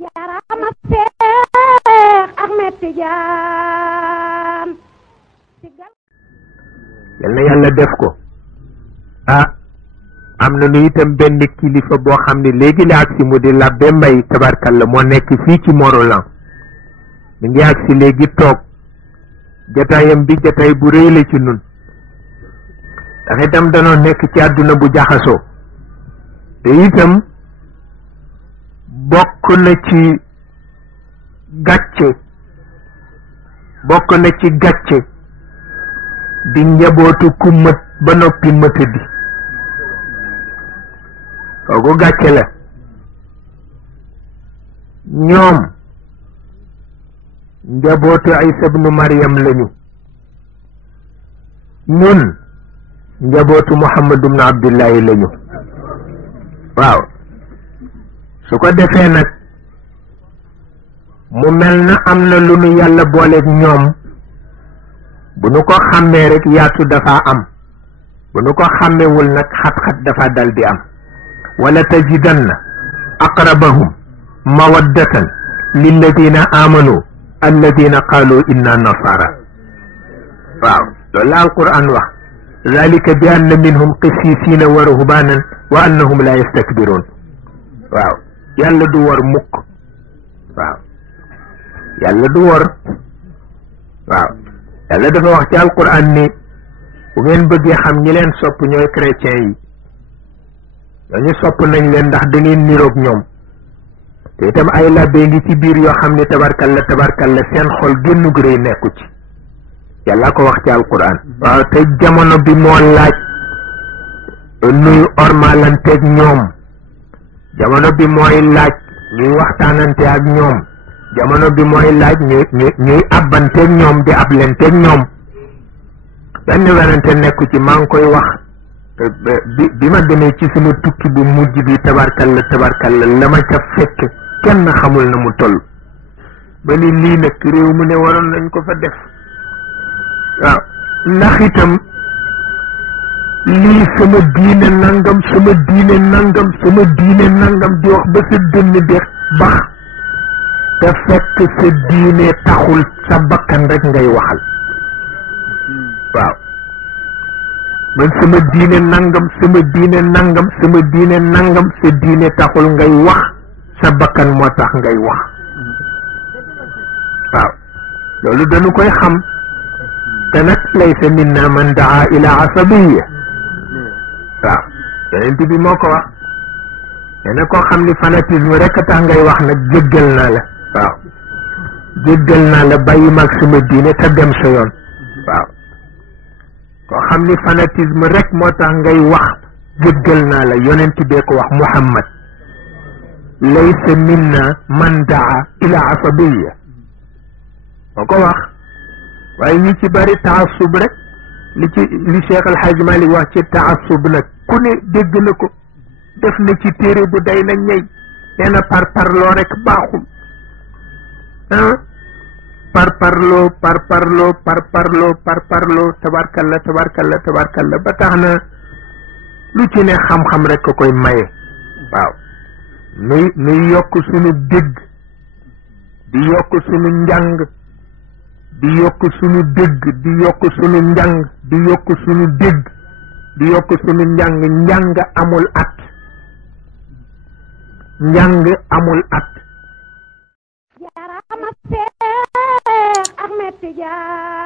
jaarama Seex Ahmed Tijaan yal na yàlla def ko. am na nu itam benn kilifa boo xam ne léegi la agsi mu di Labbe Mbay tabarkalla moo nekk fii ci Morolan mi ngi agsi léegi toog jataayam bi jataay bu rëy la ci nun ndax itam danoo nekk ci àdduna bu jaxasoo te itam bokk na ci gàcce di njabootu ku mët ba noppi mëtadi kooku gàcce la. ñoom njabootu Isa ibnu Maryam lañu, ñun njabootu Muhammad ibnu Abdullahi lañu. waaw su ko defee nag mu mel na am na lu nu yàlla booleeg ñoom, bu nu ko xàmmee rek yaatu dafa am, bu nu ko xàmmewul nag xat-xat dafa dal di am. wala tajidanna aqrabahum mawaddatan lilladina amanu alladina qalu inna nasara. waaw loolu la alquran wax, zalika bi anna minhum qissisina wa ruhbanan wa annahum la yastakbirun. waaw yàlla du wor mukk. waaw yàlla du wor. waaw yàlla dafa wax ci alquran ni bu ngeen bëggee xam ñi leen sopp ñooy chrétiens yi, ñooñu sopp nañ leen ndax da ngeen niroog ñoom. te itam ay labbe ngi ci biir yoo xam ne tabarkalla seen xol génnug rëy nekku ci. yàlla ko wax ci alquran. waaw te jamono bi moo laaj nuy ormalanteeg ñoom, jamono bi mooy laaj ñuy waxtaanante ak ñoom, jamono bi mooy laaj ñuy abbanteeg ñoom di ablenteeg ñoom. benn werante nekku ci. maa ngi koy wax bi ma demee ci suma tukki bu mujj bi tabarkalla la ma ca fekk kenn xamul na mu toll. ba ni lii nag réew mu ne waroon nañ ko fa def. waaw ndax itam lii sama diine nangam di wax ba sa dënn di bax te fekk sa diine taxul, sa bakkan rek ngay waxal. waaw man sama diine nangam sa diine taxul ngay wax, sa bakkan moo tax ngay wax. waaw loolu dañu koy xam. te nag laysa minna man daa ila asabiya. waaw yonent bi moo ko wax. nee na koo xam ni fanatisme rek tax ngay wax nag jéggal naa la. waaw jéggal naa la, bàyyi mag sama diine te dem sa yoon. waaw koo xam ni fanatisme rek moo tax ngay wax jéggal naa la, yonent bee ko wax Muhammad. laysa minna man daa ila asabiya moo ko wax. waaye ñi ci bari taassub rek li Cheikh El Hadj Malick wax ci taassub nag ku ne dégg na ko, def na ci téere bu day na ñey. nee na parparloo rek baaxul. parparloo tabarkalla ba tax na lu ci ne xam-xam rek ko koy maye. waaw nuy yokk sunu dégg, di yokk sunu njàng, di yokk sunu dégg, di yokk sunu njàng, di yokk sunu dégg, di yokk sunu njàng. njàng amul at. jaarama Seex Ahmed Tijaan